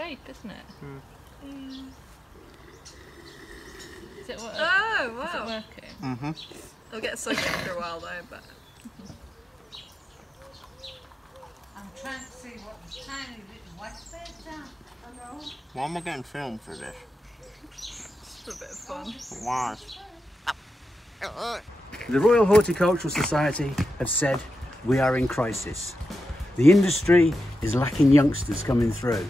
shape, isn't it? Mm. Is it working? Oh, wow. Is it working? Mm-hmm. It'll get soaked after a while though, but... I'm trying to see what the tiny little white space down. I know. Why am I getting filmed for this? It's a bit of fun. Why? The Royal Horticultural Society have said we are in crisis. The industry is lacking youngsters coming through.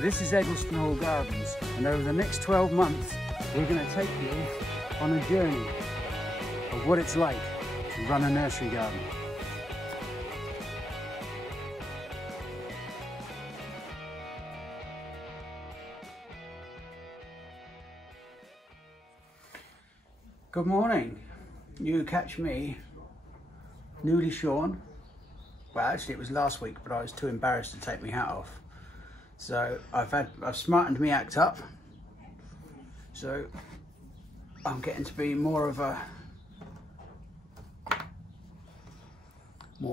This is Eggleston Hall Gardens, and over the next 12 months we're going to take you on a journey of what it's like to run a nursery garden. Good morning. You catch me newly shorn. Well, actually it was last week, but I was too embarrassed to take my hat off. So I've smartened me act up. So I'm getting to be more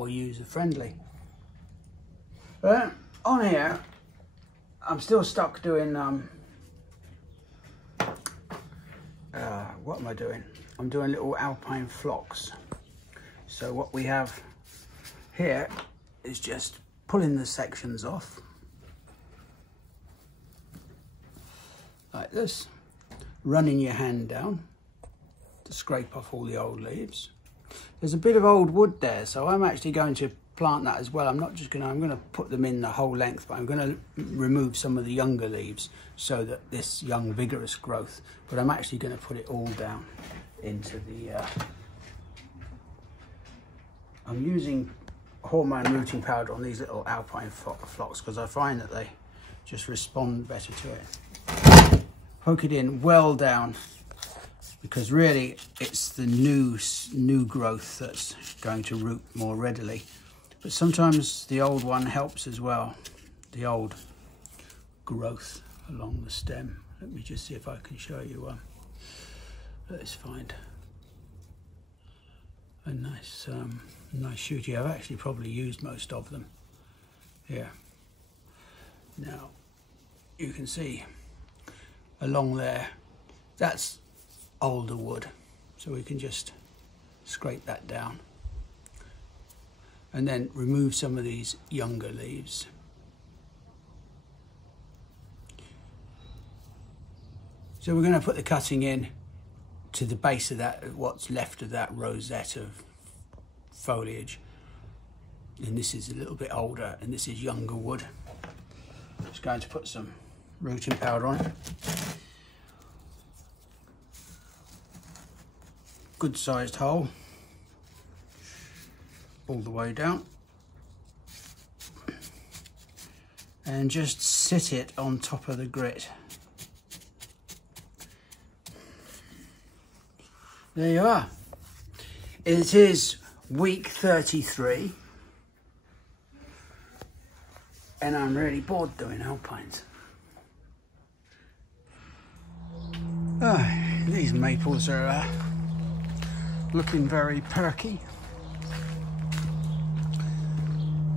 user friendly. But on here, I'm still stuck doing what am I doing? I'm doing little alpine phlox. So what we have here is just pulling the sections off like this, running your hand down to scrape off all the old leaves. There's a bit of old wood there, so I'm actually going to plant that as well. I'm going to put them in the whole length, but I'm going to remove some of the younger leaves so that this young vigorous growth, but I'm actually going to put it all down into the I'm using hormone rooting powder on these little alpine phlox because I find that they just respond better to it. Poke it in well down, because really it's the new growth that's going to root more readily. But sometimes the old one helps as well, the old growth along the stem. Let me just see if I can show you one. Let's find a nice shoot here. I've actually probably used most of them here. Now you can see along there, that's older wood, so we can just scrape that down and then remove some of these younger leaves. So we're going to put the cutting in to the base of that, what's left of that rosette of foliage, and this is a little bit older and this is younger wood. Just going to put some rooting powder on it. Good sized hole all the way down, and just sit it on top of the grit. There you are. It is week 33 and I'm really bored doing alpines. These maples are looking very perky.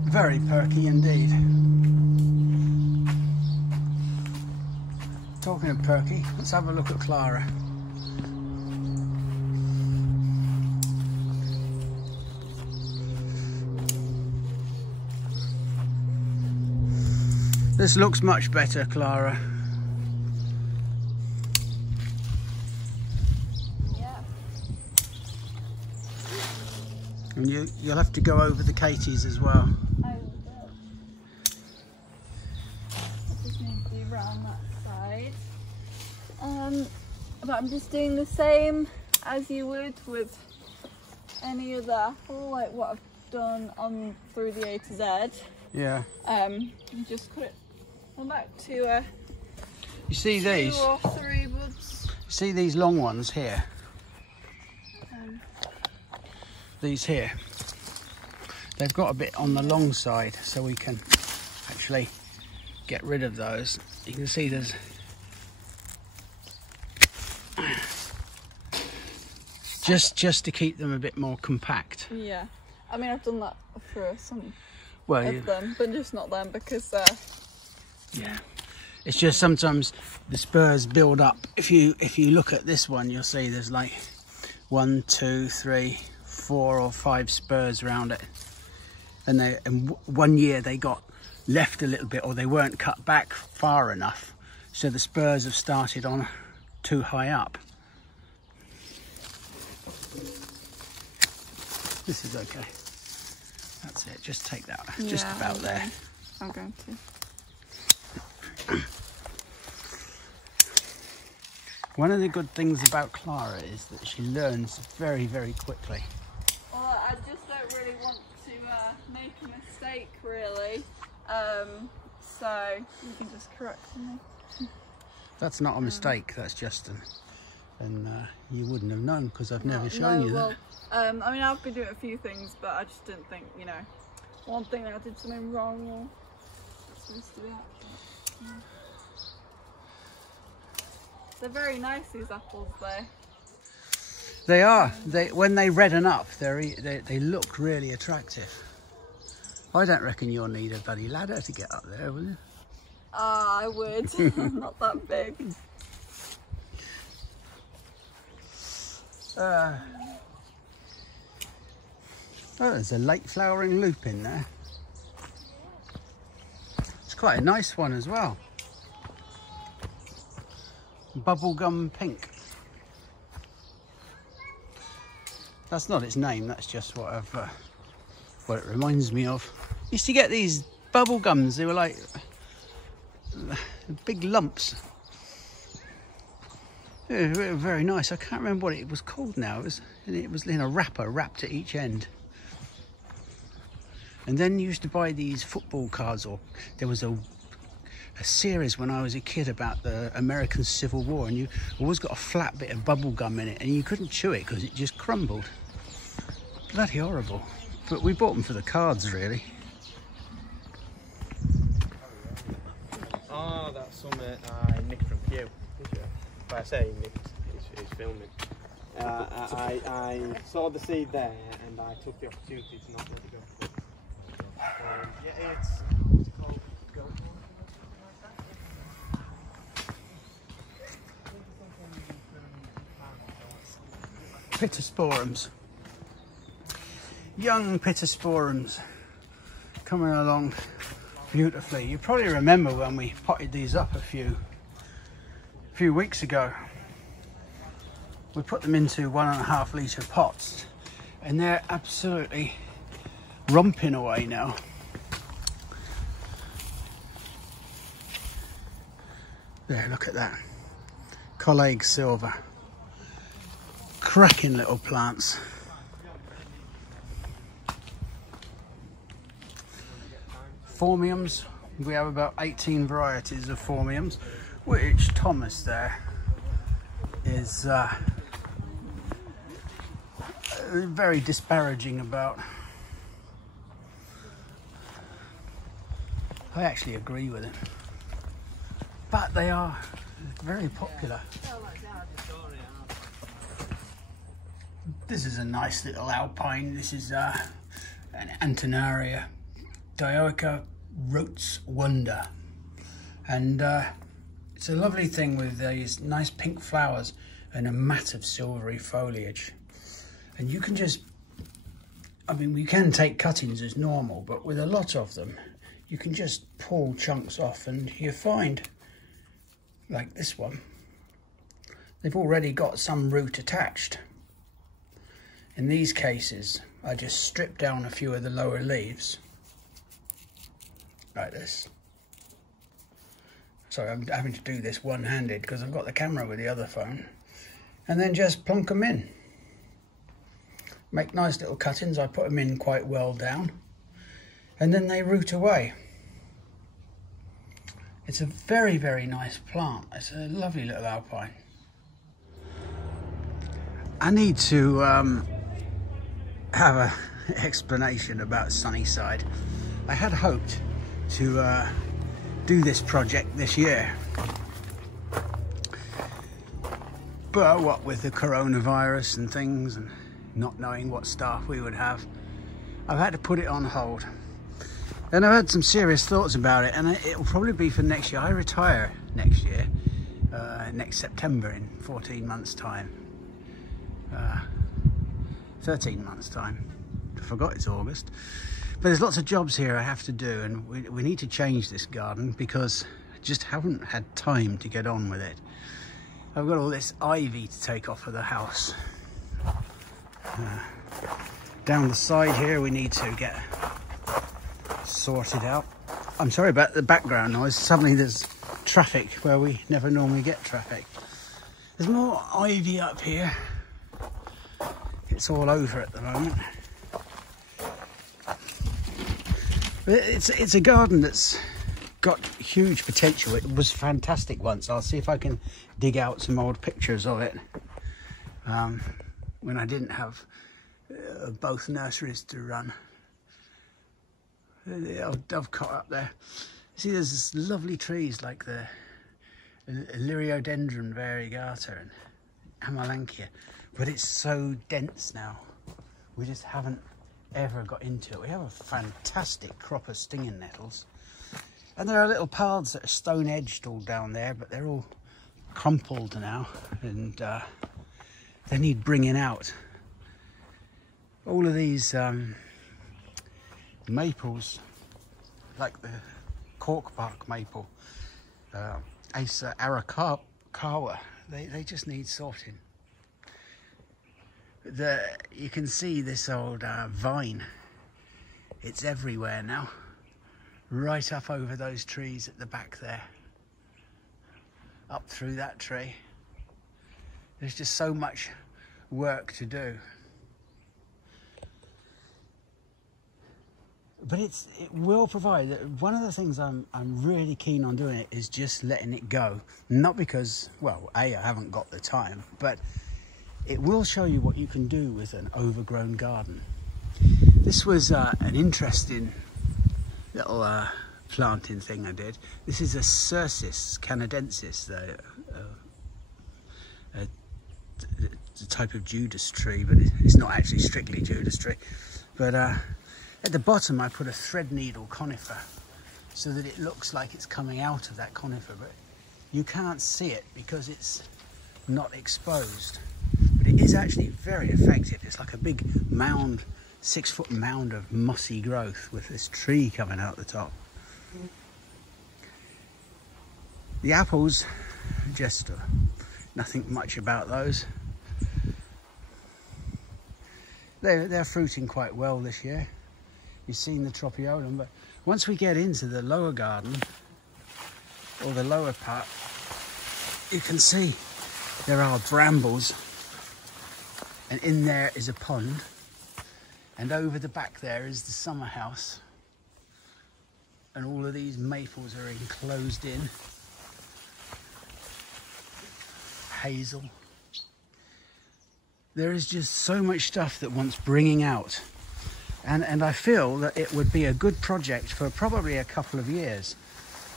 Very perky indeed. Talking of perky, let's have a look at Clara. This looks much better, Clara. And you'll have to go over the Katies as well. I will. I just need to be around that side. But I'm just doing the same as you would with any other apple, like what I've done on through the A to Z, Yeah. you just cut it back to You see these? 2 or 3 buds. See these long ones here? These here. They've got a bit on the long side, so we can actually get rid of those. You can see there's just to keep them a bit more compact. Yeah, I mean I've done that for some Well, of them, but just not them because yeah, it's just sometimes the spurs build up. If you look at this one, you'll see there's like 1, 2, 3, 4 or 5 spurs around it, and one year they got left a little bit, or they weren't cut back far enough, so the spurs have started on too high up. This is okay. That's it. Just take that. Just yeah, about there. I'm going to. One of the good things about Clara is that she learns very, very quickly. Well, I just don't really want to make a mistake, really. So you can just correct me. That's not a mistake. That's just and you wouldn't have known because I've never shown you that. I mean, I've been doing a few things, but I just didn't think, you know, one thing that I did something wrong or supposed to be that. Yeah. They're very nice, these apples, though. They are. When they redden up, they look really attractive. I don't reckon you'll need a bloody ladder to get up there, will you? Ah, I would. I'm not that big. Oh, there's a late flowering lupin there. It's quite a nice one as well. Bubblegum pink. That's not its name, that's just what what it reminds me of. Used to get these bubble gums, they were like big lumps. They were very nice. I can't remember what it was called now. It was in a wrapper wrapped at each end. And then you used to buy these football cards, or there was a series when I was a kid about the American Civil War, and you always got a flat bit of bubble gum in it, and you couldn't chew it because it just crumbled. Bloody horrible. But we bought them for the cards, really. Oh, that's something I nicked from Q. But I say nicked, he's filming. I saw the seed there and I took the opportunity to not let it go. Yeah, it's called goat. Pittosporums. Young pittosporums coming along beautifully. You probably remember when we potted these up a few weeks ago. We put them into 1.5 litre pots and they're absolutely romping away now. There, look at that. Colleague Silver. Cracking little plants. Phormiums. We have about 18 varieties of phormiums, which Thomas there is very disparaging about. I actually agree with him, but they are very popular. This is a nice little alpine. This is an Antenaria Dioica Roots Wonder, and it's a lovely thing with these nice pink flowers and a mat of silvery foliage. And you can just, I mean, we can take cuttings as normal, but with a lot of them, you can just pull chunks off and you find, like this one, they've already got some root attached. In these cases, I just strip down a few of the lower leaves, like this. Sorry, I'm having to do this one-handed because I've got the camera with the other phone. And then just plonk them in. make nice little cuttings. I put them in quite well down, and then they root away. It's a very, very nice plant. It's a lovely little alpine. I need to have an explanation about Sunnyside. I had hoped to do this project this year, but what with the coronavirus and things and not knowing what staff we would have, I've had to put it on hold. And I've had some serious thoughts about it, and it will probably be for next year. I retire next year, next September, in 14 months' time. 13 months' time. I forgot it's August. But there's lots of jobs here I have to do, and we need to change this garden because I just haven't had time to get on with it. I've got all this ivy to take off of the house. Down the side here we need to get sorted out. I'm sorry about the background noise. Suddenly there's traffic where we never normally get traffic. There's more ivy up here. It's all over at the moment. It's a garden that's got huge potential. It was fantastic once. I'll see if I can dig out some old pictures of it when I didn't have both nurseries to run. The old dovecot up there. See, there's this lovely trees like the Liriodendron variegata and Amelanchier, but it's so dense now. We just haven't ever got into it. We have a fantastic crop of stinging nettles, and there are little paths that are stone-edged all down there, but they're all crumpled now, and they need bringing out. All of these maples, like the cork bark maple, Acer arakawa, they just need sorting. You can see this old vine. It's everywhere now, right up over those trees at the back there, up through that tree. There's just so much work to do. But it will provide. One of the things I'm really keen on doing it is just letting it go. Not because, well, A, I haven't got the time, but it will show you what you can do with an overgrown garden. This was an interesting little planting thing I did. This is a Cercis canadensis, the type of Judas tree, but it's not actually strictly Judas tree. But at the bottom I put a threadneedle conifer so that it looks like it's coming out of that conifer, but you can't see it because it's not exposed. But it is actually very effective. It's like a big mound, 6-foot mound of mossy growth with this tree coming out the top. The apples, just nothing much about those. They're fruiting quite well this year. You've seen the Tropiolum, but once we get into the lower garden, or the lower part, you can see there are brambles, and in there is a pond, and over the back there is the summer house, and all of these maples are enclosed in. Hazel. There is just so much stuff that wants bringing out. And I feel that it would be a good project for probably a couple of years.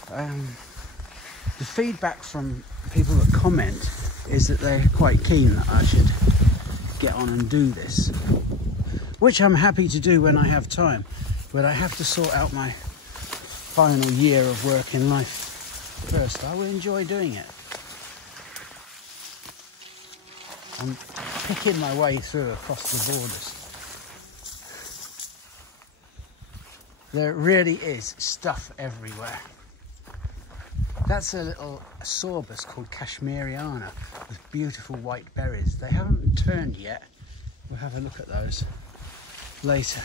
The feedback from people that comment is that they're quite keen that I should get on and do this, which I'm happy to do when I have time, but I have to sort out my final year of work in life first. I will enjoy doing it. I'm picking my way through across the borders. There really is stuff everywhere. That's a little sorbus called Kashmiriana with beautiful white berries. They haven't turned yet. We'll have a look at those later.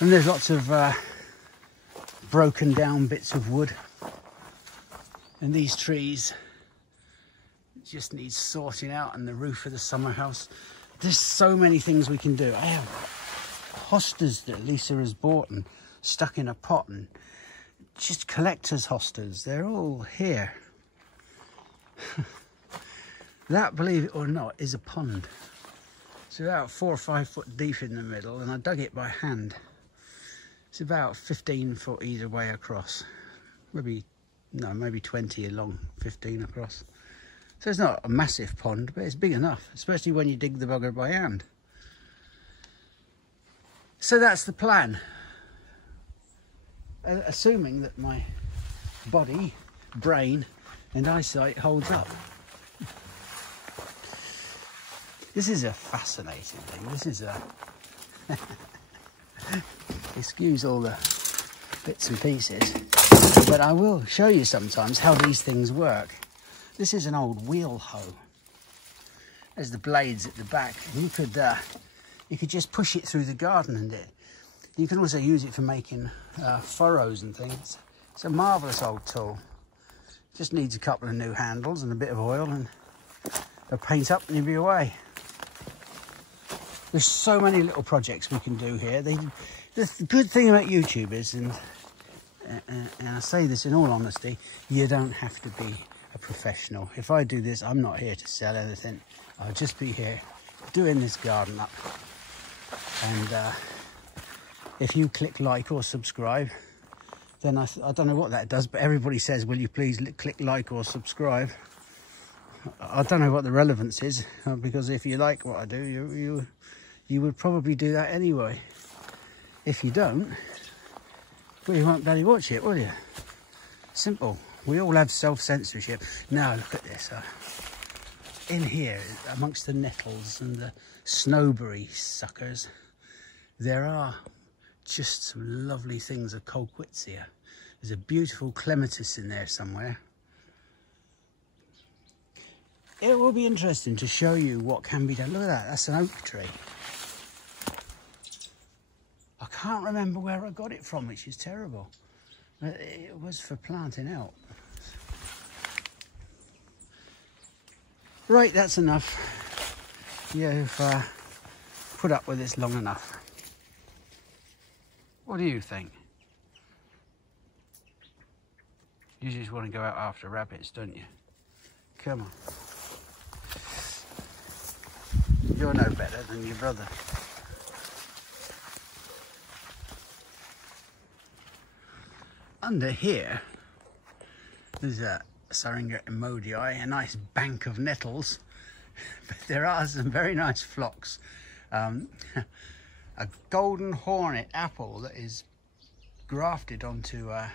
And there's lots of broken down bits of wood. And these trees just needs sorting out, and the roof of the summer house. There's so many things we can do. I have hostas that Lisa has bought and stuck in a pot, and just collector's hostas. They're all here. That, believe it or not, is a pond. It's about 4 or 5 foot deep in the middle, and I dug it by hand. It's about 15 foot either way across. Maybe 20 along, 15 across. So it's not a massive pond, but it's big enough, especially when you dig the bugger by hand. So that's the plan. Assuming that my body, brain and eyesight holds up. This is a fascinating thing. This is a... Excuse all the bits and pieces, but I will show you sometimes how these things work. This is an old wheel hoe. There's the blades at the back. You could just push it through the garden, and you can also use it for making furrows and things. It's a marvellous old tool. Just needs a couple of new handles and a bit of oil, and they'll paint up and you'll be away. There's so many little projects we can do here. The good thing about YouTube is, and I say this in all honesty, you don't have to be a professional. If I do this, I'm not here to sell anything. I'll just be here doing this garden up. And if you click like or subscribe, then I don't know what that does, but everybody says, will you please click like or subscribe? I don't know what the relevance is, because if you like what I do, you would probably do that anyway. If you don't, well, you won't bloody watch it, will you? Simple. We all have self-censorship. Now look at this. In here, amongst the nettles and the snowberry suckers, there are just some lovely things of Colquitzia. There's a beautiful clematis in there somewhere. It will be interesting to show you what can be done. Look at that, that's an oak tree. I can't remember where I got it from, which is terrible. It was for planting out. Right, that's enough. You've put up with this long enough. What do you think? You just want to go out after rabbits, don't you? Come on. You're no better than your brother. Under here, there's a Syringa Imodii, a nice bank of nettles, but there are some very nice phlox. A golden hornet apple that is grafted onto a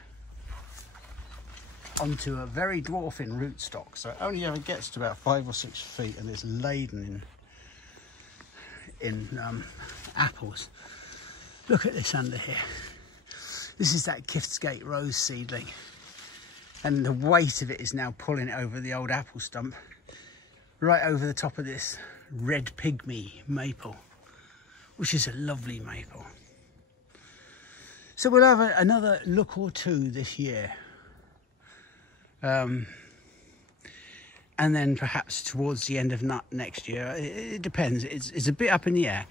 very dwarfing rootstock, so it only ever gets to about 5 or 6 feet, and it's laden in apples. Look at this under here. This is that Kiftsgate Rose seedling, and the weight of it is now pulling it over the old apple stump, right over the top of this red pygmy maple, which is a lovely maple. So we'll have another look or two this year. And then perhaps towards the end of next year, it depends. It's a bit up in the air.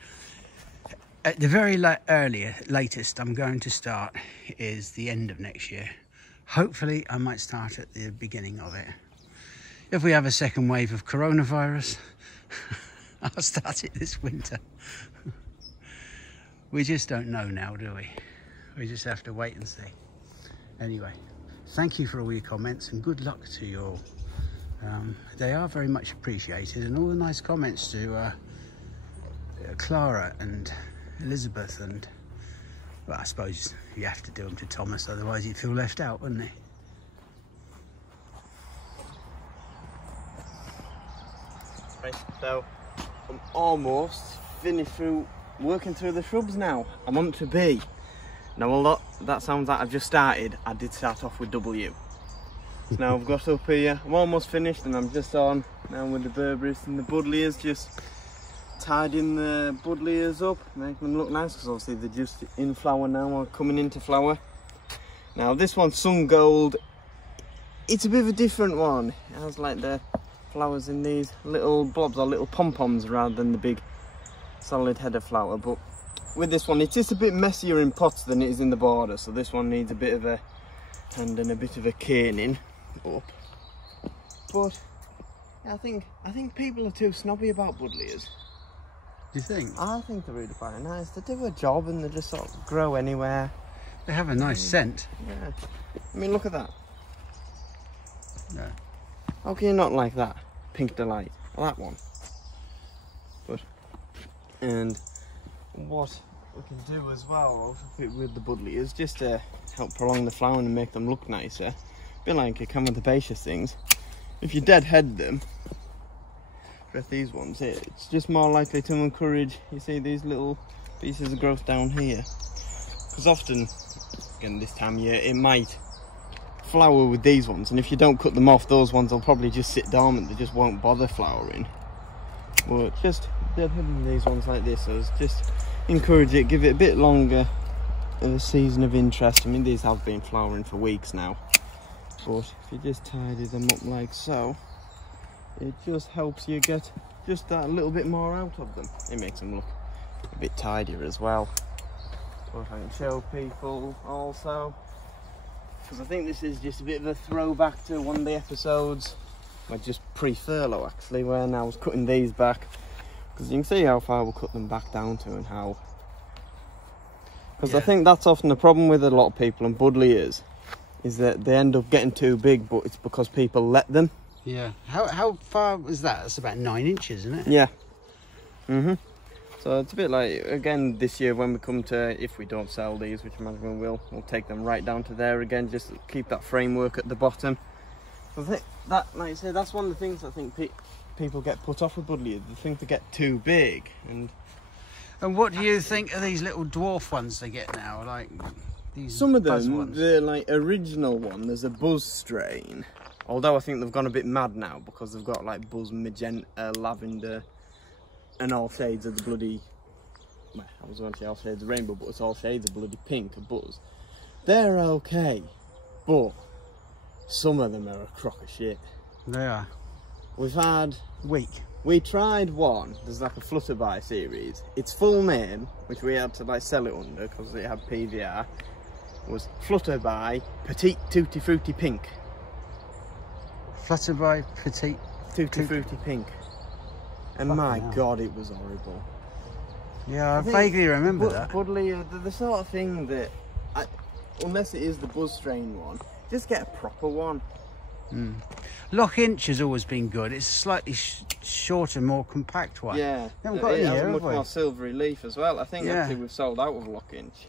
At the very latest I'm going to start is the end of next year. Hopefully I might start at the beginning of it. If we have a second wave of coronavirus, I'll start it this winter. We just don't know now, do we? We just have to wait and see. Anyway, thank you for all your comments, and good luck to you all. They are very much appreciated, and all the nice comments to Clara and Elizabeth, and well, I suppose you have to do them to Thomas, otherwise you'd feel left out, wouldn't he? Right, so I'm almost finished working through the shrubs now. I'm on to B. Now that sounds like I've just started. I did start off with W. So now I've got up here, I'm almost finished, and I'm just on now with the berberis and the buddleias, just tidying the buddleias up, making them look nice, because obviously they're just in flower now, or coming into flower. Now this one's Sun Gold. It's a bit of a different one. It has like the flowers in these little blobs or little pom-poms rather than the big solid header flower. But with this one, it's just a bit messier in pots than it is in the border, so this one needs a bit of a hand and a bit of a caning up. But yeah, I think people are too snobby about buddleias. Do you think? I think they're really quite nice. They do a job and they just sort of grow anywhere. They have a nice scent. Yeah. I mean, look at that. Yeah. How can you not like that? Pink Delight. Well, that one. But, and what we can do as well with the buddleias, just to help prolong the flowering and make them look nicer, a bit like Acanthophaceous things, if you deadhead them, with these ones here, it's just more likely to encourage, you see these little pieces of growth down here. Because often, again this time of year, it might flower with these ones, and if you don't cut them off, those ones will probably just sit dormant, they just won't bother flowering. But just deadheading these ones like this, so just encourage it, give it a bit longer of a season of interest. I mean, these have been flowering for weeks now, but if you just tidy them up like so, it just helps you get just that little bit more out of them. It makes them look a bit tidier as well. But I can show people also, because I think this is just a bit of a throwback to one of the episodes, well, just pre-furlough actually, when I was cutting these back, because you can see how far we'll cut them back down to and how. Because I think that's often the problem with a lot of people and buddleias, is that they end up getting too big, but it's because people let them. Yeah. How far is that? It's about 9 inches, isn't it? Yeah. So it's a bit like, again, this year when we come to, if we don't sell these, which I imagine we will, we'll take them right down to there again, just keep that framework at the bottom. I think that, like I say, that's one of the things I think people get put off with buddleias. They think they get too big. And what do you think of these little dwarf ones they get now? Like these some of buzz them, ones? the like original one, there's a buzz strain. Although I think they've gone a bit mad now because they've got like buzz magenta, lavender, and all shades of the bloody, well, I was going to say all shades of rainbow, but it's all shades of bloody pink, a buzz. They're okay, but some of them are a crock of shit. They are. We've had, Weak. we tried one, there's like a Flutterby series. Its full name, which we had to like sell it under because it had PVR, was Flutterby Petite Tutti Frutti Pink. Flutterby Petite Tutti Frutti Pink. And Fucking my hell. God, it was horrible. Yeah, I think vaguely remember that. Buddleia, the sort of thing that, unless it is the buzz strain one, just get a proper one. Loch Inch has always been good. It's a slightly shorter, more compact one. Yeah, haven't got it any has here, a much have we? more silvery leaf as well. I think Yeah. actually we've sold out of Loch Inch.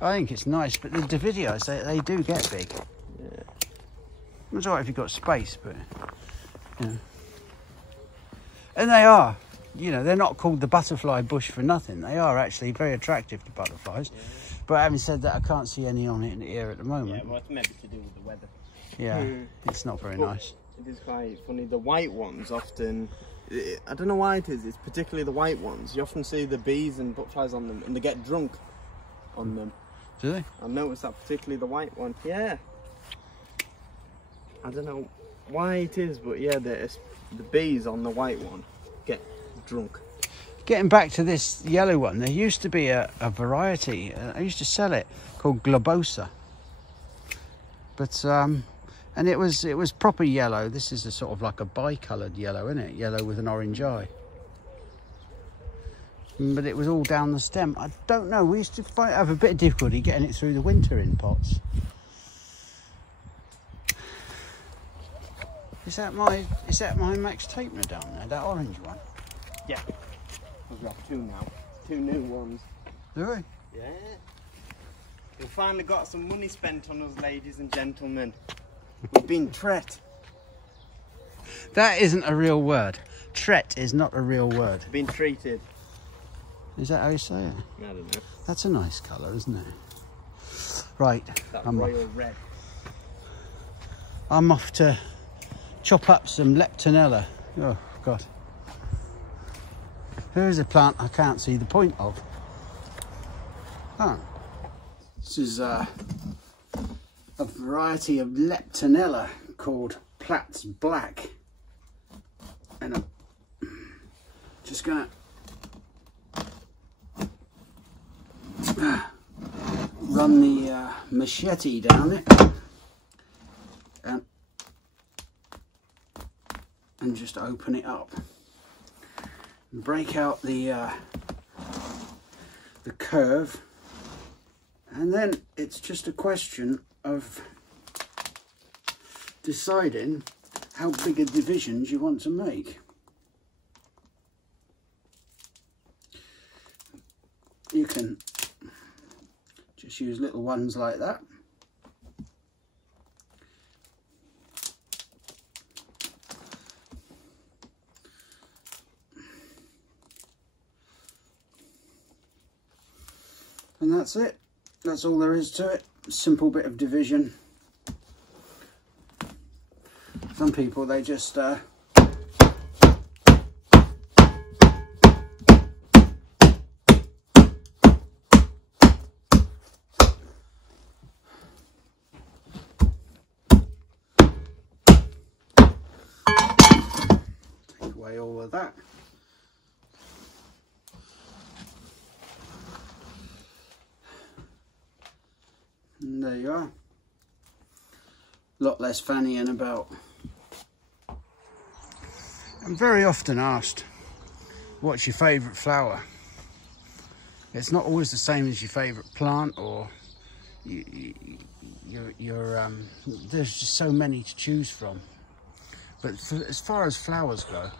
I think it's nice, but the Davidios, they do get big. Yeah. It's alright if you've got space, but yeah. And they are, you know, they're not called the butterfly bush for nothing. They are actually very attractive to butterflies. Yeah. But having said that, I can't see any on it here at the moment. Yeah, well, it's maybe to do with the weather. Yeah, it's not very nice. It is quite funny. The white ones often, I don't know why it is, it's particularly the white ones. You often see the bees and butterflies on them and they get drunk on them. Do they? I've noticed that, particularly the white one. Yeah. I don't know why it is, but yeah, the bees on the white one get drunk. Getting back to this yellow one, there used to be a variety. I used to sell it called Globosa. But and it was proper yellow. This is a sort of like a bi-coloured yellow, isn't it? Yellow with an orange eye. But it was all down the stem. I don't know. We used to have a bit of difficulty getting it through the winter in pots. Is that my Max Tapener down there? That orange one? Yeah. We've got two now. Two new ones. Do we? Yeah. We've finally got some money spent on us, ladies and gentlemen. We've been tret. That isn't a real word. Tret is not a real word. Been treated. Is that how you say it? I don't know. That's a nice colour, isn't it? Right, That I'm royal red. off to chop up some Leptonella. Oh, God. Here's a plant I can't see the point of. Oh. This is a variety of Leptonella called Platts Black. And I'm just gonna run the machete down it and just open it up. Break out the curve, and then it's just a question of deciding how big a divisions you want to make. You can just use little ones like that. And that's it. That's all there is to it. Simple bit of division. Some people, they just take away all of that. And there you are. A lot less fannying about. I'm very often asked, what's your favourite flower? It's not always the same as your favourite plant, or there's just so many to choose from. But as far as flowers go,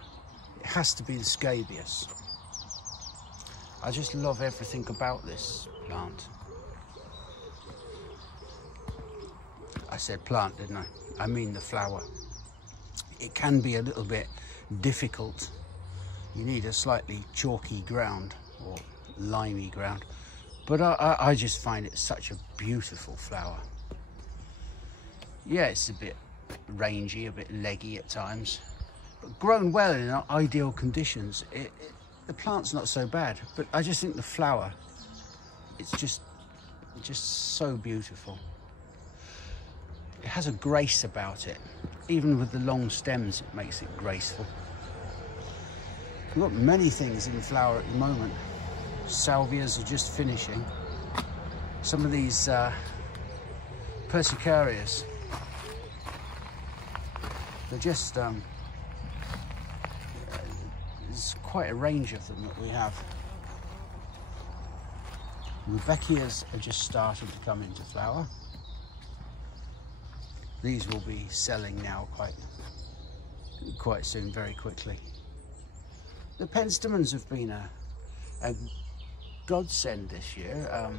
it has to be the scabious. I just love everything about this plant. I said plant, didn't I? I mean the flower. It can be a little bit difficult. You need a slightly chalky ground or limey ground. But I just find it such a beautiful flower. Yeah, it's a bit rangy, a bit leggy at times. But grown well in ideal conditions, the plant's not so bad. But I just think the flower, it's just so beautiful. It has a grace about it. Even with the long stems, it makes it graceful. We've got many things in flower at the moment. Salvias are just finishing. Some of these persicarias, they're just, there's quite a range of them that we have. Rudbeckias are just starting to come into flower. These will be selling now quite soon, very quickly. The penstemons have been a godsend this year.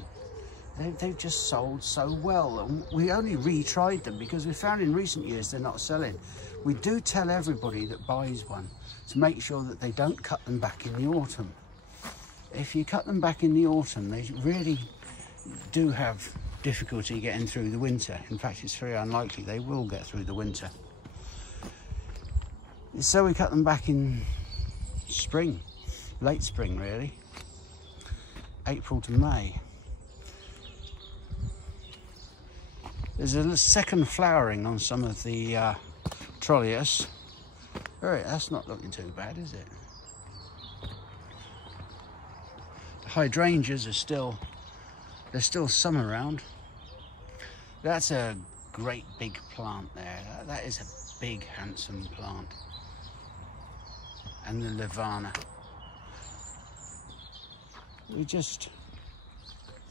They've just sold so well, and we only retried them because we found in recent years they're not selling. We do tell everybody that buys one to make sure that they don't cut them back in the autumn. If you cut them back in the autumn, they really do have difficulty getting through the winter. In fact, it's very unlikely they will get through the winter. So we cut them back in spring, late spring really, April to May. There's a second flowering on some of the Trollius. That's not looking too bad, is it? The hydrangeas are still, there's still some around. That's a great big plant there. That is a big, handsome plant. And the Levana. We just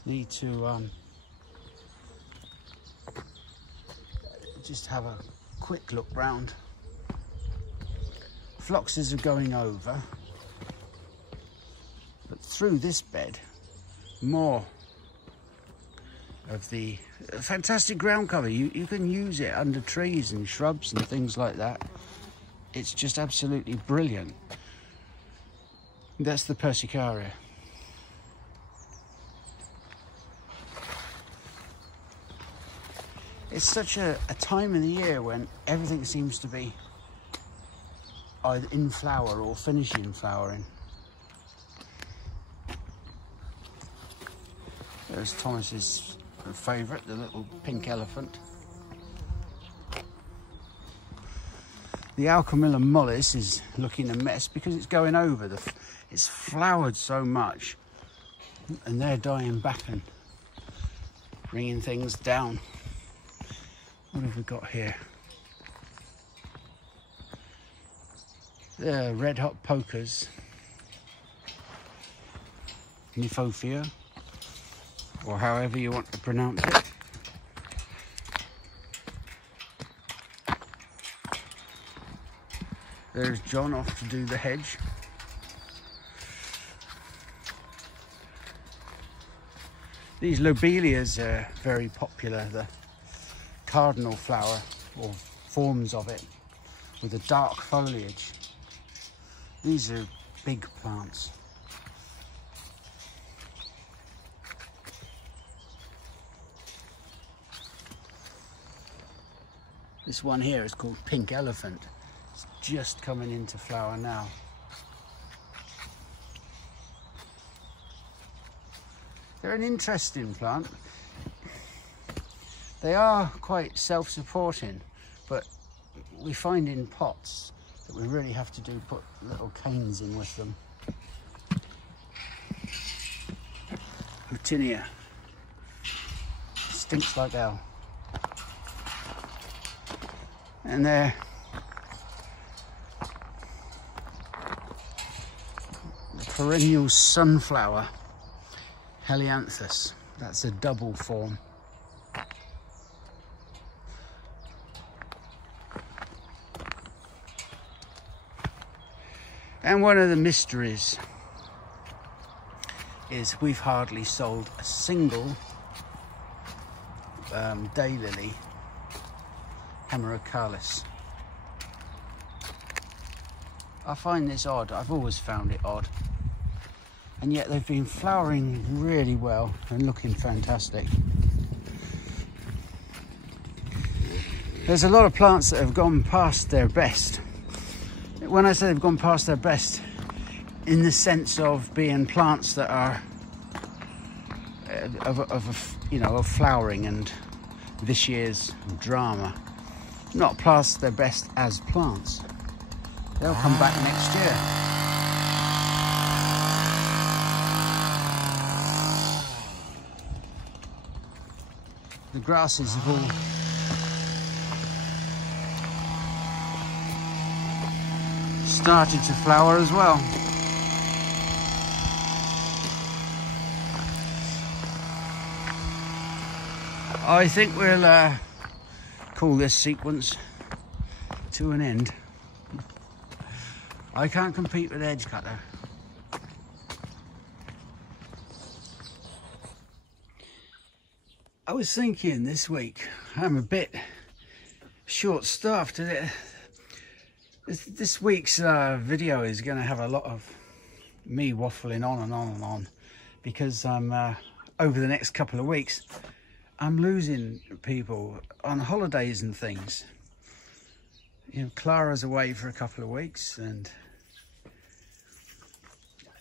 need to just have a quick look round. Phloxes are going over, but through this bed, more of the fantastic ground cover. You can use it under trees and shrubs and things like that. It's just absolutely brilliant. That's the Persicaria. It's such a time of the year when everything seems to be either in flower or finishing flowering. There's Thomas's favourite, the little pink elephant. The Alchemilla mollis is looking a mess because it's going over. It's flowered so much, and they're dying back and bringing things down. What have we got here? The red hot pokers, Nymphophea, or however you want to pronounce it. There's John off to do the hedge. These lobelias are very popular, the cardinal flower, or forms of it, with a dark foliage. These are big plants. This one here is called Pink Elephant. It's just coming into flower now. They're an interesting plant. They are quite self-supporting, but we find in pots that we really have to put little canes in with them. Rutinia. Stinks like hell. And there, the perennial sunflower, Helianthus. That's a double form. And one of the mysteries is we've hardly sold a single daylily, Hemerocalis. I find this odd. I've always found it odd. And yet they've been flowering really well and looking fantastic. There's a lot of plants that have gone past their best. When I say they've gone past their best, in the sense of being plants that are of flowering and this year's drama, not past their best as plants. They'll come back next year. The grasses have all started to flower as well. I think we'll call this sequence to an end. I can't compete with Edge Cutter. I was thinking this week, I'm a bit short-staffed. This week's video is going to have a lot of me waffling on and on and on, because I'm over the next couple of weeks I'm losing people on holidays and things. You know, Clara's away for a couple of weeks and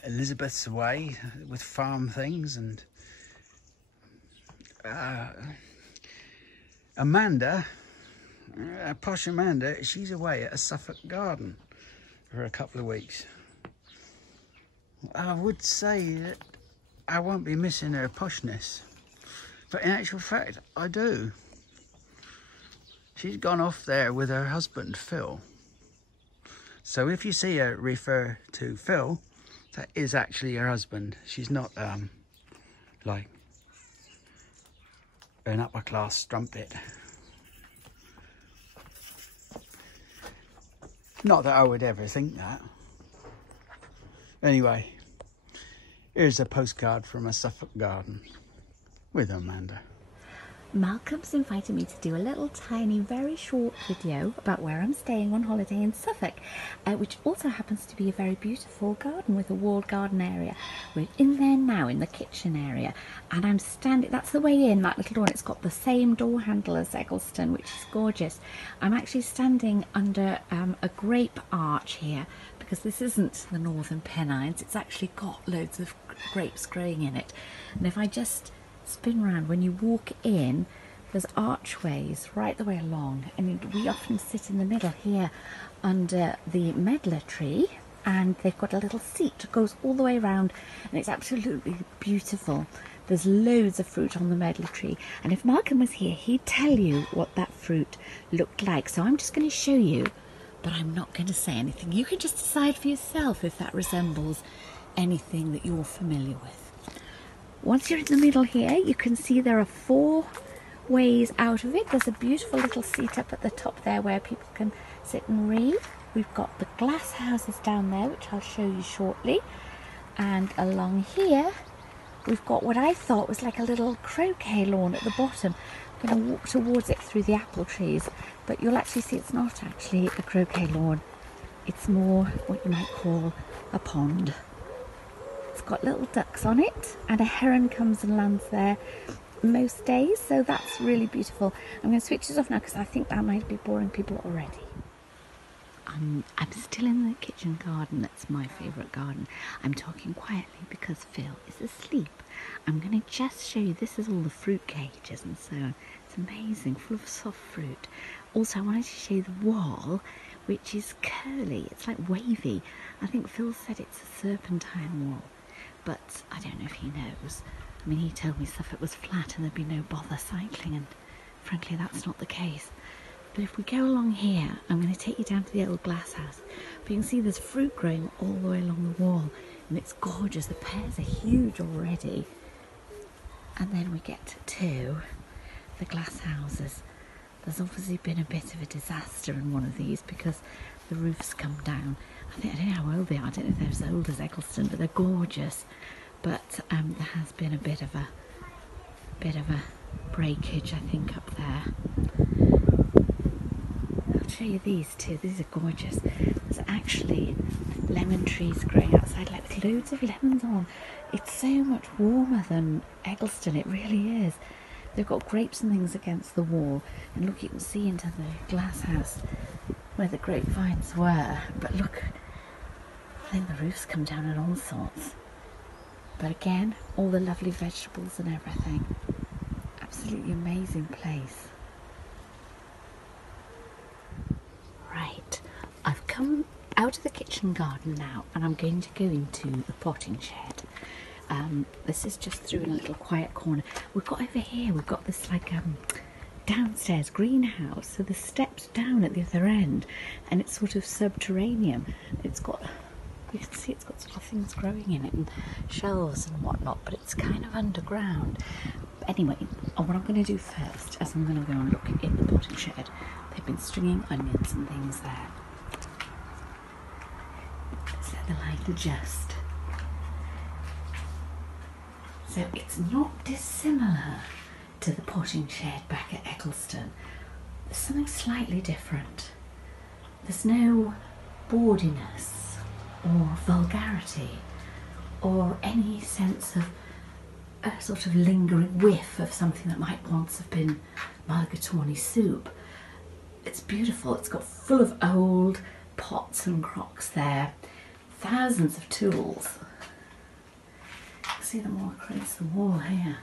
Elizabeth's away with farm things, and Amanda, posh Amanda, she's away at a Suffolk garden for a couple of weeks. I would say that I won't be missing her poshness, but in actual fact, I do. She's gone off there with her husband, Phil. So if you see her refer to Phil, that is actually her husband. She's not like an upper class strumpet. Not that I would ever think that. Anyway, here's a postcard from a Suffolk garden with Amanda. Malcolm's invited me to do a little tiny, very short video about where I'm staying on holiday in Suffolk, which also happens to be a very beautiful garden with a walled garden area. We're in there now, in the kitchen area, and I'm standing, that's the way in, that little door, and it's got the same door handle as Eggleston, which is gorgeous. I'm actually standing under a grape arch here, because this isn't the Northern Pennines, it's actually got loads of grapes growing in it. And if I just spin round, when you walk in, there's archways right the way along, and we often sit in the middle here under the medlar tree, and they've got a little seat that goes all the way around, and it's absolutely beautiful. There's loads of fruit on the medlar tree, and if Malcolm was here, he'd tell you what that fruit looked like. So I'm just going to show you, but I'm not going to say anything. You can just decide for yourself if that resembles anything that you're familiar with. Once you're in the middle here, you can see there are 4 ways out of it. There's a beautiful little seat up at the top there where people can sit and read. We've got the glass houses down there, which I'll show you shortly. And along here, we've got what I thought was like a little croquet lawn at the bottom. I'm going to walk towards it through the apple trees, but you'll actually see it's not actually a croquet lawn. It's more what you might call a pond. It's got little ducks on it, and a heron comes and lands there most days, so that's really beautiful. I'm going to switch this off now because I think that might be boring people already. I'm still in the kitchen garden. That's my favourite garden. I'm talking quietly because Phil is asleep. I'm going to just show you, this is all the fruit cages and so on. It's amazing, full of soft fruit. Also, I wanted to show you the wall, which is curly. It's like wavy. I think Phil said it's a serpentine wall, but I don't know if he knows. I mean, he told me Suffolk was flat and there'd be no bother cycling, and frankly, that's not the case. But if we go along here, I'm going to take you down to the old glass house. But you can see there's fruit growing all the way along the wall, and it's gorgeous. The pears are huge already. And then we get to the glass houses. There's obviously been a bit of a disaster in one of these because the roof's come down. I don't know how old they are. I don't know if they're as old as Eccleston, but they're gorgeous. But there has been a bit of a breakage, I think, up there. I'll show you these too. These are gorgeous. There's actually lemon trees growing outside, like with loads of lemons on. It's so much warmer than Eccleston, it really is. They've got grapes and things against the wall, and look, you can see into the glass house where the grapevines were. But look, I think the roof's come down and all sorts. But again, all the lovely vegetables and everything. Absolutely amazing place. Right, I've come out of the kitchen garden now, and I'm going to go into the potting shed. This is just through in a little quiet corner. We've got over here, we've got this like downstairs greenhouse, so the steps down at the other end, and it's sort of subterranean. It's got, you can see it's got sort of things growing in it and shelves and whatnot, but it's kind of underground. Anyway, what I'm going to do first is I'm going to go and look in the potting shed. They've been stringing onions and things there. Set the light adjust. So it's not dissimilar to the potting shed back at Eccleston. There's something slightly different. There's no bawdiness or vulgarity or any sense of a sort of lingering whiff of something that might once have been mulligatawny soup. It's beautiful. It's got full of old pots and crocks there. Thousands of tools. See them all across the wall here.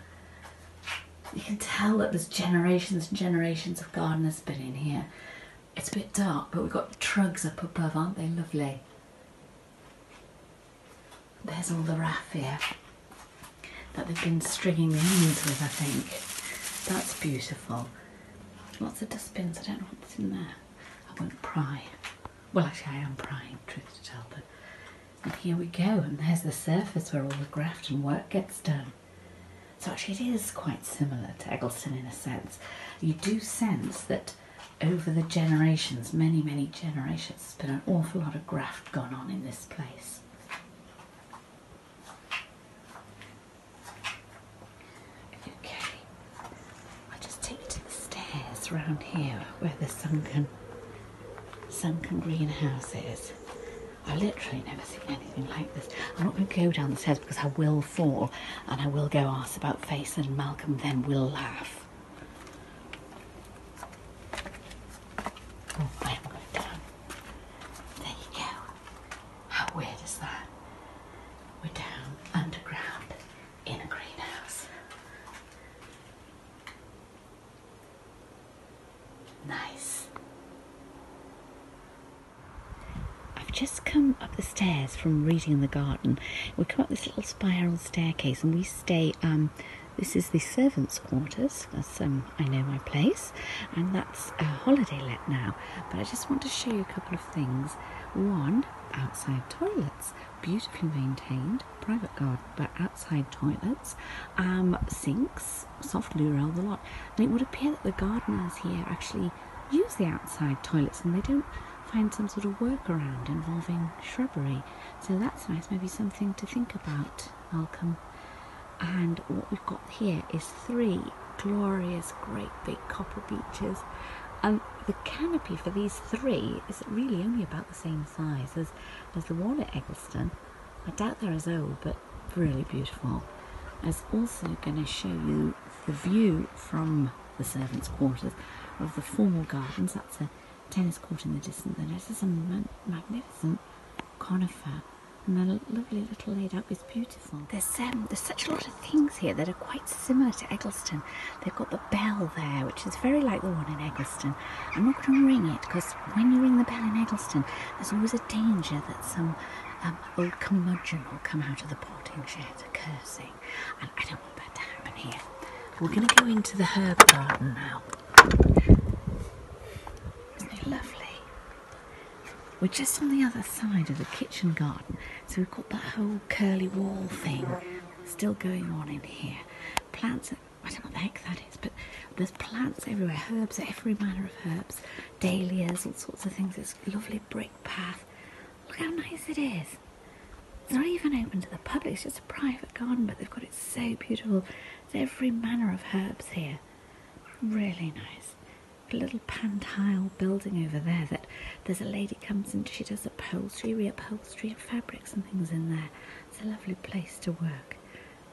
You can tell that there's generations and generations of gardeners been in here. It's a bit dark, but we've got trugs up above, aren't they lovely? There's all the raffia that they've been stringing the onions with, I think. That's beautiful. Lots of dustbins. I don't know what's in there. I won't pry. Well, actually, I am prying, truth to tell, but and here we go, and there's the surface where all the graft and work gets done. So actually it is quite similar to Eccleston in a sense. You do sense that over the generations, many, many generations, there's been an awful lot of graft gone on in this place. Okay, I'll just take you to the stairs around here where the sunken greenhouse is. I've literally never seen anything like this. I'm not going to go down the stairs because I will fall and I will go arse about face, and Malcolm then will laugh. Oh, I am going down. There you go. How weird is that? We're down underground in a greenhouse. just come up the stairs from reading in the garden. We come up this little spiral staircase, and we stay. This is the servants' quarters, as I know my place, and that's a holiday let now. But I just want to show you a couple of things. One, outside toilets, beautifully maintained, private garden, but outside toilets, sinks, soft loo roll, the lot. And it would appear that the gardeners here actually use the outside toilets, and they don't find some sort of workaround involving shrubbery. So that's nice, maybe something to think about, Malcolm. And what we've got here is 3 glorious great big copper beeches, and the canopy for these 3 is really only about the same size as the one at Eggleston. I doubt they're as old, but really beautiful. I was also going to show you the view from the servants' quarters of the formal gardens. That's a tennis court in the distance, and this is a magnificent conifer, and the lovely little laid up is beautiful. There's such a lot of things here that are quite similar to Eggleston. They've got the bell there, which is very like the one in Eggleston. I'm not going to ring it, because when you ring the bell in Eggleston, there's always a danger that some old curmudgeon will come out of the potting shed cursing, and I don't want that to happen here. We're going to go into the herb garden now. Isn't it lovely? We're just on the other side of the kitchen garden, so we've got that whole curly wall thing still going on in here. Plants, I don't know what the heck that is, but there's plants everywhere, herbs, every manner of herbs, dahlias, all sorts of things. This lovely brick path. Look how nice it is. It's not even open to the public, it's just a private garden, but they've got it so beautiful. There's every manner of herbs here. Really nice. A little pantile building over there that there's a lady comes and she does upholstery, reupholstery and fabrics and things in there. It's a lovely place to work.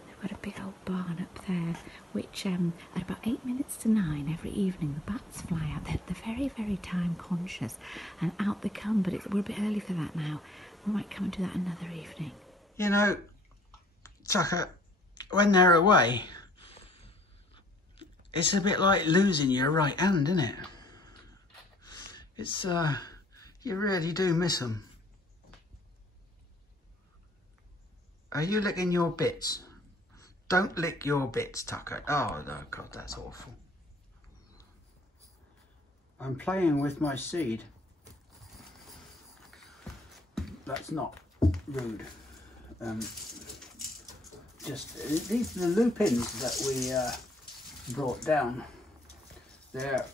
They've got a big old barn up there, which at about 8 minutes to 9 every evening the bats fly out. They're very, very time conscious, and out they come, but we're a bit early for that now. We might come and do that another evening. You know, Tucker, when they're away, it's a bit like losing your right hand, isn't it? It's, you really do miss them. Are you licking your bits? Don't lick your bits, Tucker. Oh, no, God, that's awful. I'm playing with my seed. That's not rude. Just, these are the lupins that we brought down. They're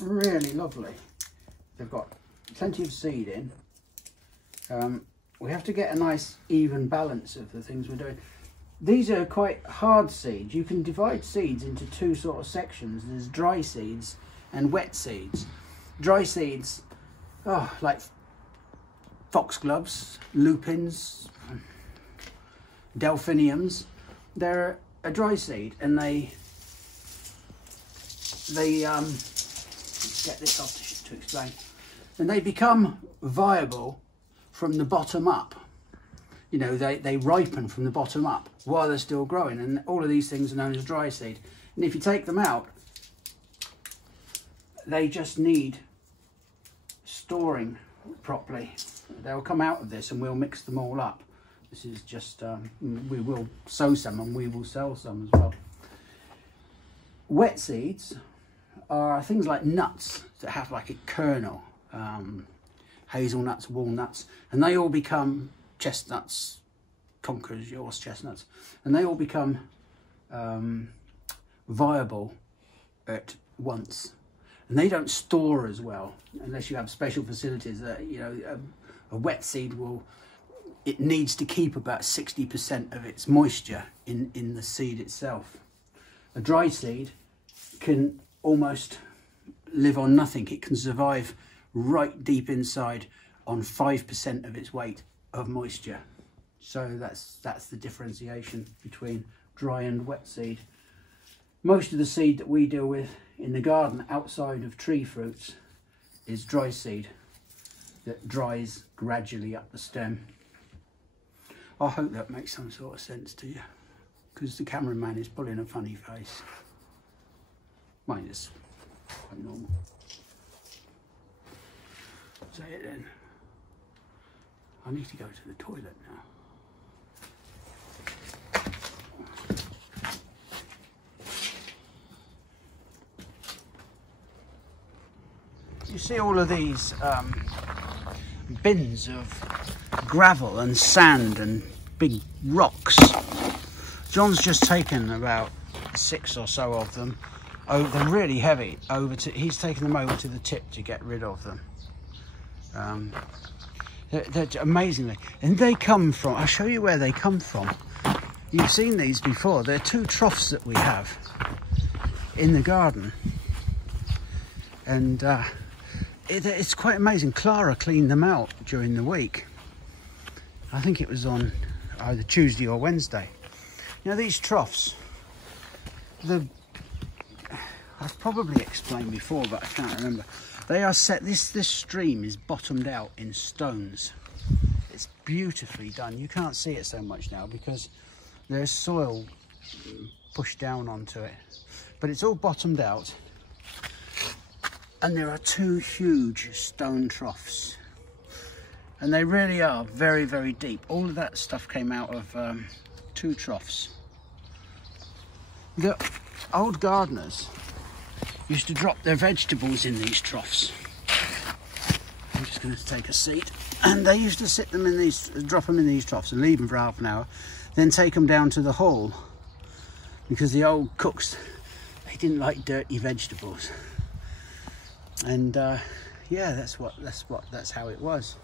really lovely. They've got plenty of seed in. We have to get a nice even balance of the things we're doing. These are quite hard seeds. You can divide seeds into 2 sort of sections. There's dry seeds and wet seeds. Dry seeds, oh, like foxgloves, lupins, delphiniums. They're a dry seed, and they get this off to explain, and they become viable from the bottom up. You know, they ripen from the bottom up while they're still growing, and all of these things are known as dry seed. And if you take them out, they just need storing properly. They'll come out of this and we'll mix them all up. This is just, we will sow some and we will sell some as well. Wet seeds are things like nuts that have like a kernel, hazelnuts, walnuts, and they all become chestnuts, conkers, yours chestnuts, and they all become viable at once. And they don't store as well unless you have special facilities that, you know, a wet seed will, it needs to keep about 60% of its moisture in the seed itself. A dry seed can almost live on nothing. It can survive right deep inside on 5% of its weight of moisture. So that's the differentiation between dry and wet seed. Most of the seed that we deal with in the garden outside of tree fruits is dry seed that dries gradually up the stem. I hope that makes some sort of sense to you, because the cameraman is pulling a funny face. Mine is quite normal. Say it then. I need to go to the toilet now. You see all of these bins of gravel and sand and big rocks. John's just taken about 6 or so of them. Oh, they're really heavy. He's taken them over to the tip to get rid of them. They're amazingly, and they come from, I'll show you where they come from. You've seen these before. They're 2 troughs that we have in the garden, and it's quite amazing. Clara cleaned them out during the week. I think it was on either Tuesday or Wednesday. You know, these troughs, I've probably explained before, but I can't remember. They are set, this stream is bottomed out in stones. It's beautifully done. You can't see it so much now because there's soil pushed down onto it. But it's all bottomed out. And there are 2 huge stone troughs. And they really are very, very deep. All of that stuff came out of 2 troughs. The old gardeners used to drop their vegetables in these troughs. I'm just going to take a seat. And they used to sit them in these, drop them in these troughs and leave them for half an hour, then take them down to the hall, because the old cooks, they didn't like dirty vegetables. And yeah, that's how it was.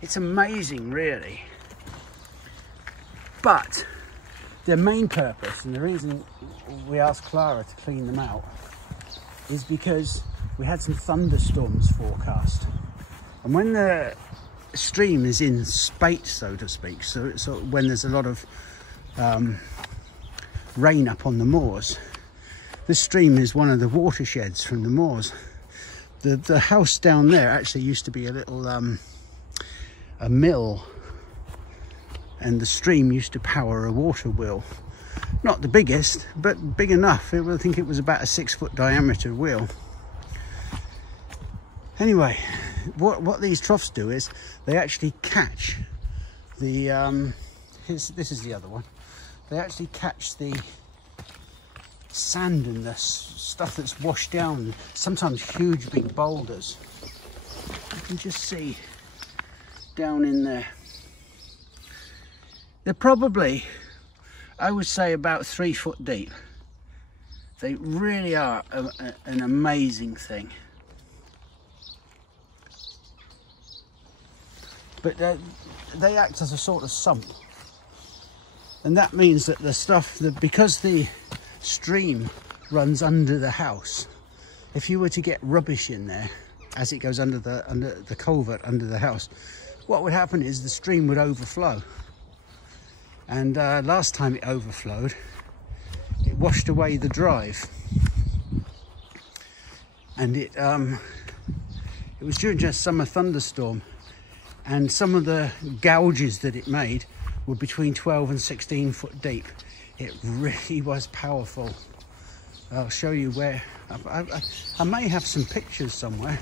It's amazing, really. But their main purpose, and the reason we asked Clara to clean them out, is because we had some thunderstorms forecast, and when the stream is in spate, so to speak, so when there's a lot of rain up on the moors, this stream is one of the watersheds from the moors. The house down there actually used to be a little a mill, and the stream used to power a water wheel. Not the biggest, but big enough. I think it was about a 6-foot diameter wheel. Anyway, what these troughs do is they actually catch the this is the other one. They actually catch the sand and the stuff that's washed down, sometimes huge big boulders. You can just see down in there. They're probably, I would say, about 3 foot deep. They really are an amazing thing. But they act as a sort of sump. And that means that the stuff, because the stream runs under the house, if you were to get rubbish in there as it goes under the culvert under the house, what would happen is the stream would overflow. And last time it overflowed, it washed away the drive, and it was during just summer thunderstorm, and some of the gouges that it made were between 12 and 16 foot deep. It really was powerful. I'll show you where. I may have some pictures somewhere.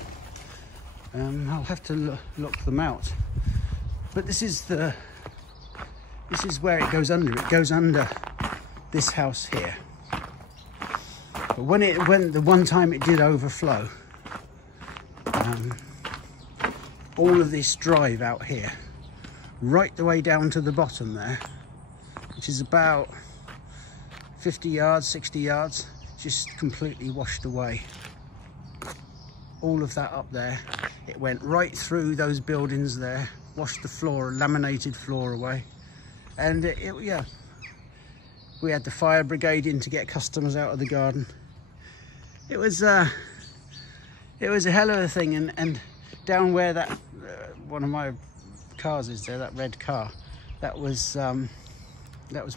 I'll have to look them out. But this is where it goes under. It goes under this house here. But when the one time it did overflow, all of this drive out here, right the way down to the bottom there, which is about 50 yards, 60 yards, just completely washed away. All of that up there, it went right through those buildings there, washed the floor, laminated floor away. And yeah, we had the fire brigade in to get customers out of the garden. It was a hell of a thing. And down where that one of my cars is there, that red car, that was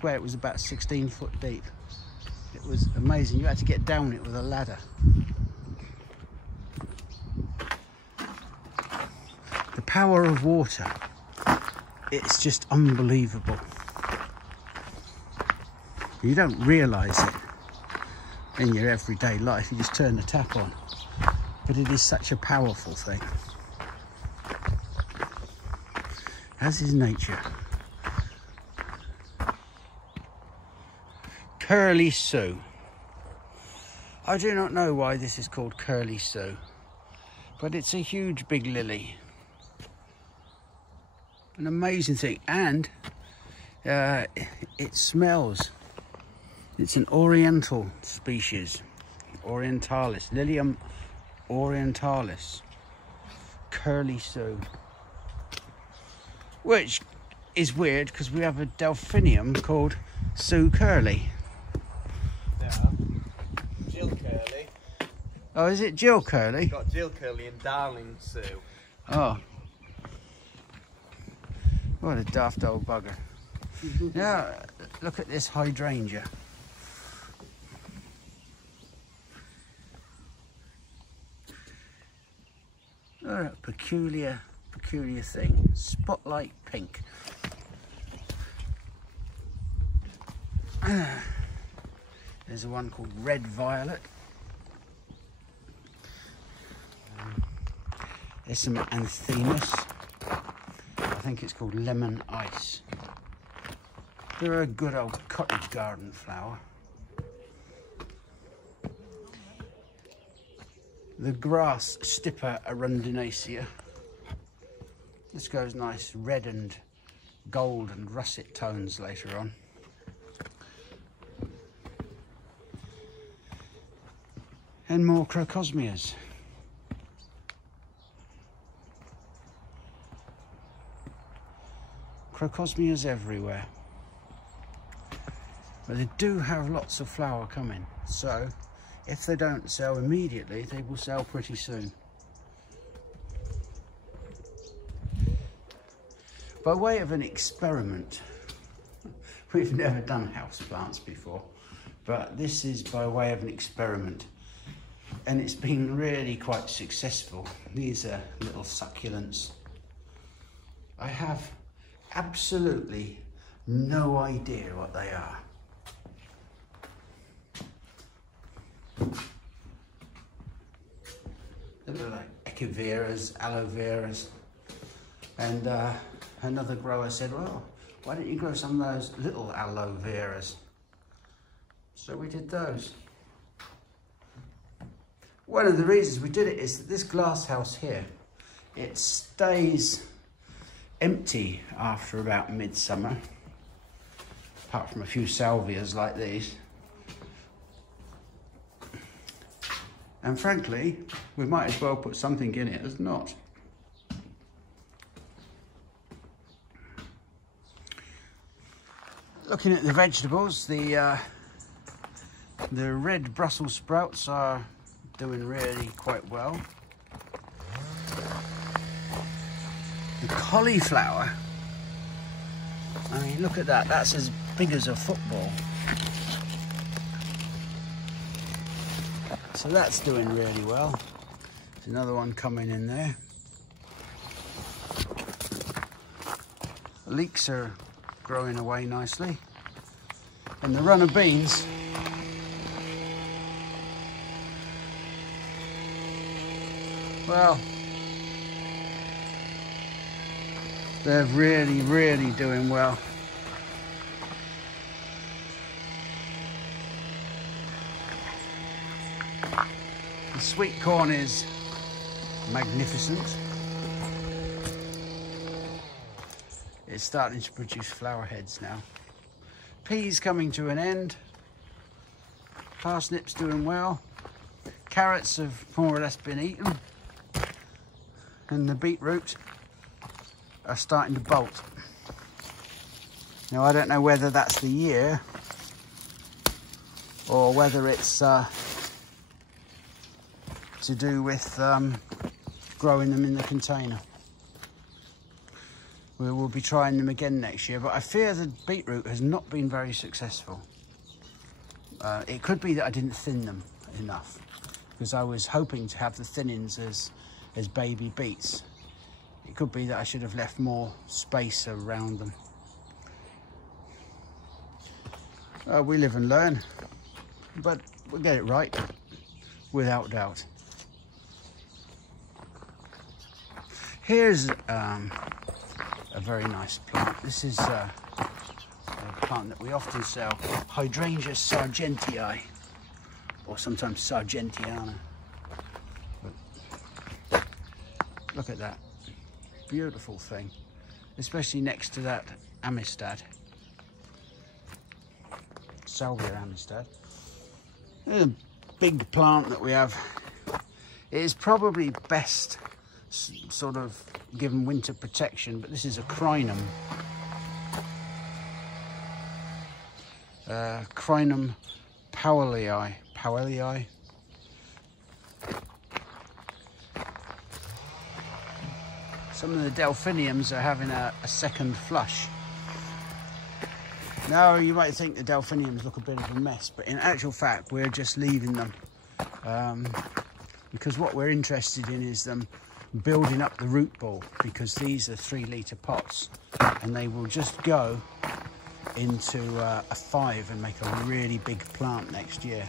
where it was about 16 foot deep. It was amazing. You had to get down it with a ladder. The power of water, it's just unbelievable. You don't realise it in your everyday life. You just turn the tap on. But it is such a powerful thing. as is nature. Curly Sue. I do not know why this is called Curly Sue, but it's a huge big lily. An amazing thing, and it smells. It's an oriental species, orientalis, Lilium orientalis, Curly Sue, which is weird because we have a delphinium called Sue Curly. Yeah. Jill Curly. Oh, is it Jill Curly? Got Jill Curly and Darling Sue. Oh. What a daft old bugger. Now, look at this hydrangea. Oh, a peculiar thing. Spotlight pink. There's a one called Red Violet. There's some Anthemus. I think it's called Lemon Ice. They're a good old cottage garden flower. The grass Stipa arundinacea. This goes nice red and gold and russet tones later on. And more Crocosmias. Crocosmias everywhere. But they do have lots of flower coming, so if they don't sell immediately, they will sell pretty soon. By way of an experiment, we've never done houseplants before, but this is by way of an experiment, and it's been really quite successful. These are little succulents. I have absolutely no idea what they are. They look like echeveras, aloe veras, and another grower said, well, why don't you grow some of those little aloe veras? So we did those. One of the reasons we did it is that this glass house here, it stays empty after about midsummer, apart from a few salvias like these. And frankly, we might as well put something in it as not. Looking at the vegetables, the red Brussels sprouts are doing really quite well. The cauliflower, I mean, look at that, that's as big as a football. So that's doing really well. There's another one coming in there. The leeks are growing away nicely. And the runner beans, well, they're really doing well. The sweet corn is magnificent. It's starting to produce flower heads now. Peas coming to an end. Parsnips doing well. Carrots have more or less been eaten. And the beetroot are starting to bolt. Now I don't know whether that's the year or whether it's to do with growing them in the container. We will be trying them again next year, but I fear the beetroot has not been very successful. It could be that I didn't thin them enough, because I was hoping to have the thinnings as baby beets. It could be that I should have left more space around them. We live and learn, but we'll get it right, without doubt. a very nice plant. This is a plant that we often sell, Hydrangea sargentii, or sometimes sargentiana. But look at that, beautiful thing, especially next to that Amistad, Salvia Amistad. A big plant that we have. It is probably best sort of given winter protection, but this is a Crinum. Crinum powellii. Powellii. Some of the delphiniums are having a second flush. Now you might think the delphiniums look a bit of a mess, but in actual fact we're just leaving them because what we're interested in is them building up the root ball, because these are 3-litre pots and they will just go into a 5 and make a really big plant next year.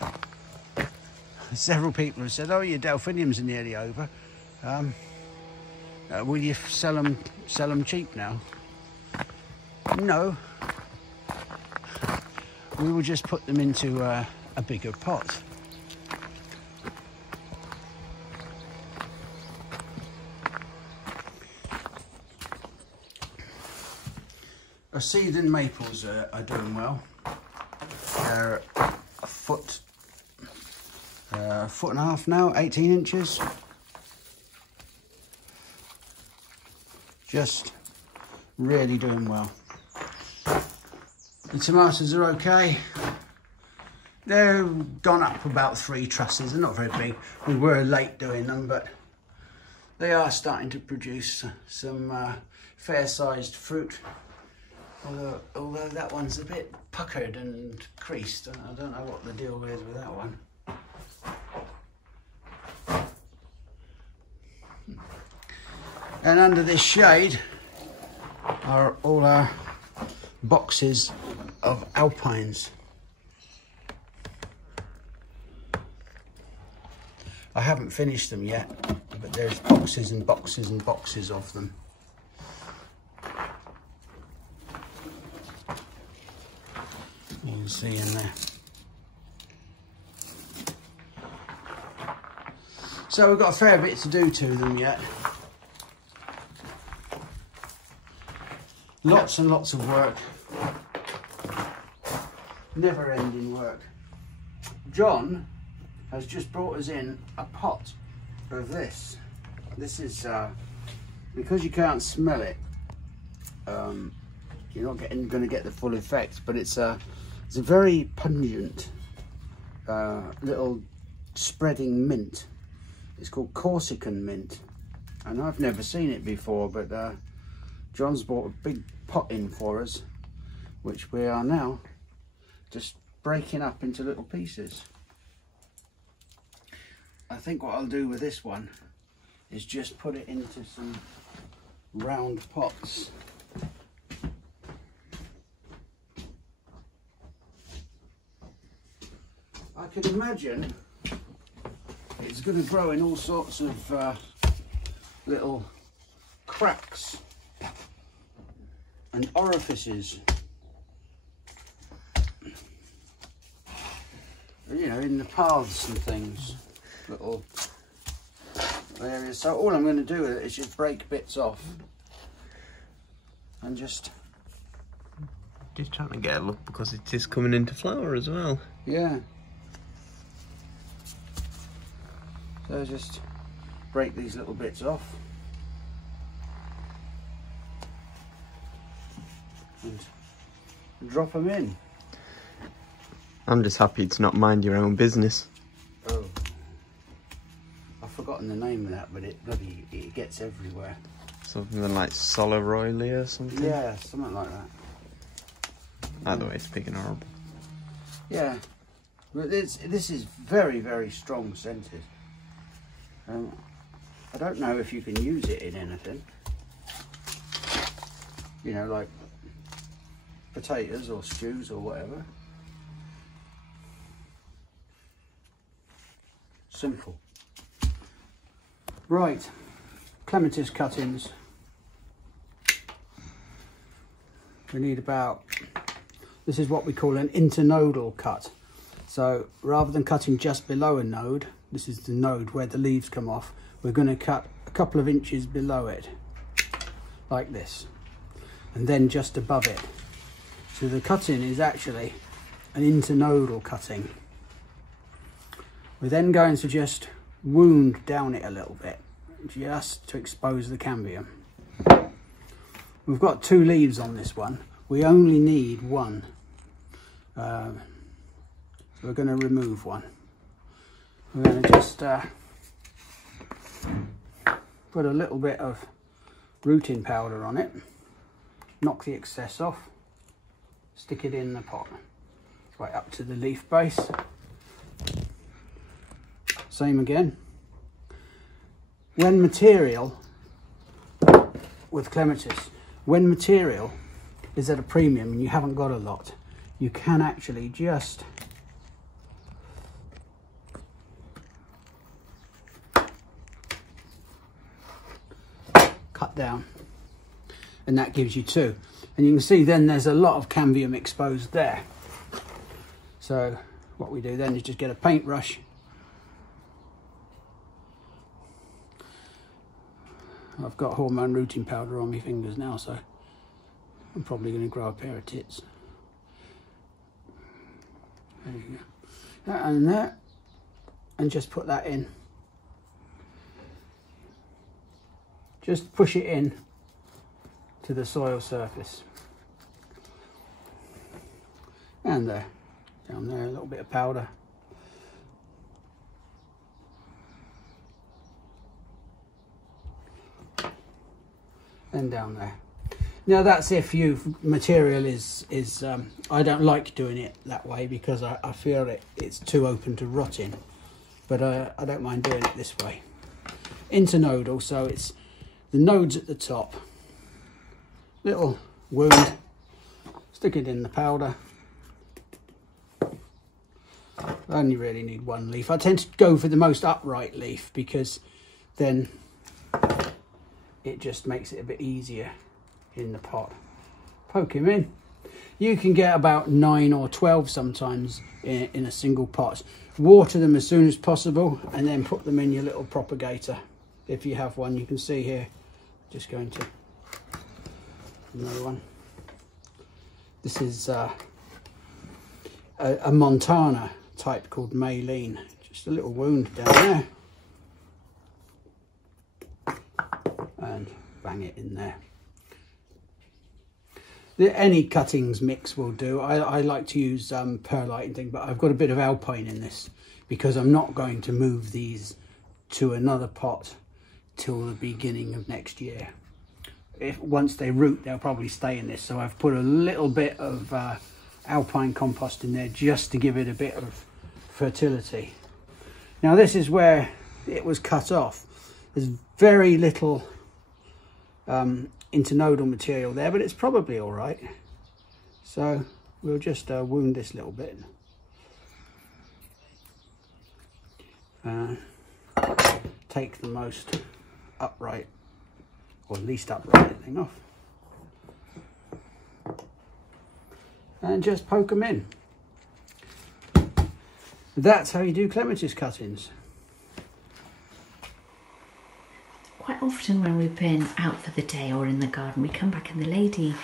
Several people have said, oh, your delphiniums are nearly over. Will you sell them cheap now? No. We will just put them into a bigger pot. Our Seedon maples are doing well. They're a foot and a half now, 18 inches. Just really doing well. The tomatoes are okay. They've gone up about 3 trusses. They're not very big. We were late doing them, but they are starting to produce some fair-sized fruit. Although that one's a bit puckered and creased. I don't know what the deal is with that one. And under this shade are all our boxes of alpines. I haven't finished them yet, but there's boxes and boxes and boxes of them. You can see in there. So we've got a fair bit to do to them yet. Lots and lots of work. Never-ending work. John has just brought us in a pot of this. This is, because you can't smell it, you're not going to get the full effect, but it's a very pungent little spreading mint. It's called Corsican mint, and I've never seen it before, but John's bought a big pot in for us, which we are now just breaking up into little pieces. I think what I'll do with this one is just put it into some round pots. I can imagine it's going to grow in all sorts of little cracks and orifices, you know, in the paths and things, little areas. So all I'm going to do with it is just break bits off and just trying to get a look, because it is coming into flower as well. Yeah. So just break these little bits off and drop them in. I'm just happy to not mind your own business. Oh, I've forgotten the name of that, but it gets everywhere. Something like Soloroilia or something? Yeah, something like that. Either way, it's big and horrible. Yeah, but this is very, very strong scented. I don't know if you can use it in anything. You know, like potatoes or stews or whatever. Simple. Right, clematis cuttings. we need about, this is what we call an internodal cut. So rather than cutting just below a node, this is the node where the leaves come off, we're going to cut a couple of inches below it, like this, and then just above it. So the cutting is actually an internodal cutting. We're then going to just wound down it a little bit, just to expose the cambium. We've got 2 leaves on this one. We only need 1. So we're going to remove one. We're going to just put a little bit of rooting powder on it, knock the excess off, stick it in the pot, right up to the leaf base. Same again. When material, with clematis, when material is at a premium and you haven't got a lot, you can actually just cut down, and that gives you 2. And you can see then there's a lot of cambium exposed there. So what we do then is just get a paintbrush, I've got hormone rooting powder on my fingers now, so I'm probably going to grow a pair of tits. There you go. That and that, and just put that in. Just push it in to the soil surface. And there, down there, a little bit of powder. And down there. Now that's if material is I don't like doing it that way because I feel it's too open to rotting, but I don't mind doing it this way. Internodal, so it's the nodes at the top, little wound, stick it in the powder. I only really need 1 leaf. I tend to go for the most upright leaf because then it just makes it a bit easier in the pot. Poke him in. You can get about 9 or 12 sometimes in a single pot. Water them as soon as possible and then put them in your little propagator. If you have one, you can see here, just going to another one. This is a Montana type called Maylene. Just a little wound down there. And bang it in there. Any cuttings mix will do. I like to use perlite and things, but I've got a bit of alpine in this because I'm not going to move these to another pot till the beginning of next year. Once they root, they'll probably stay in this, so I've put a little bit of alpine compost in there just to give it a bit of fertility. Now this is where it was cut off. There's very little internodal material there, but it's probably all right. So we'll just wound this little bit. Take the most upright or least upright thing off and just poke them in. That's how you do clematis cuttings. Quite often when we've been out for the day or in the garden, we come back and the lady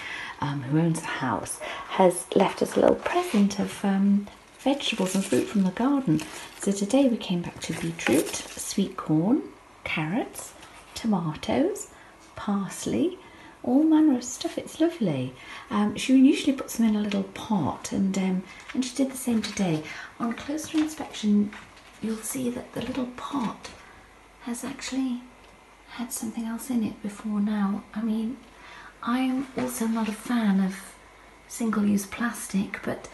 who owns the house has left us a little present of vegetables and fruit from the garden. So today we came back to beetroot, sweet corn, carrots, tomatoes, parsley, all manner of stuff. It's lovely. She usually puts them in a little pot, and she did the same today. On closer inspection, you'll see that the little pot has actually had something else in it before now. I mean, I'm also not a fan of single-use plastic, but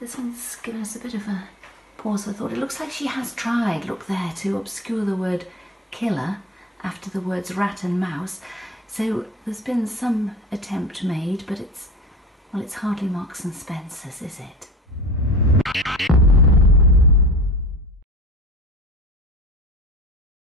this one's given us a bit of a pause for thought. It looks like she has tried, look there, to obscure the word killer after the words rat and mouse. So there's been some attempt made, but it's hardly Marks and Spencer's, is it?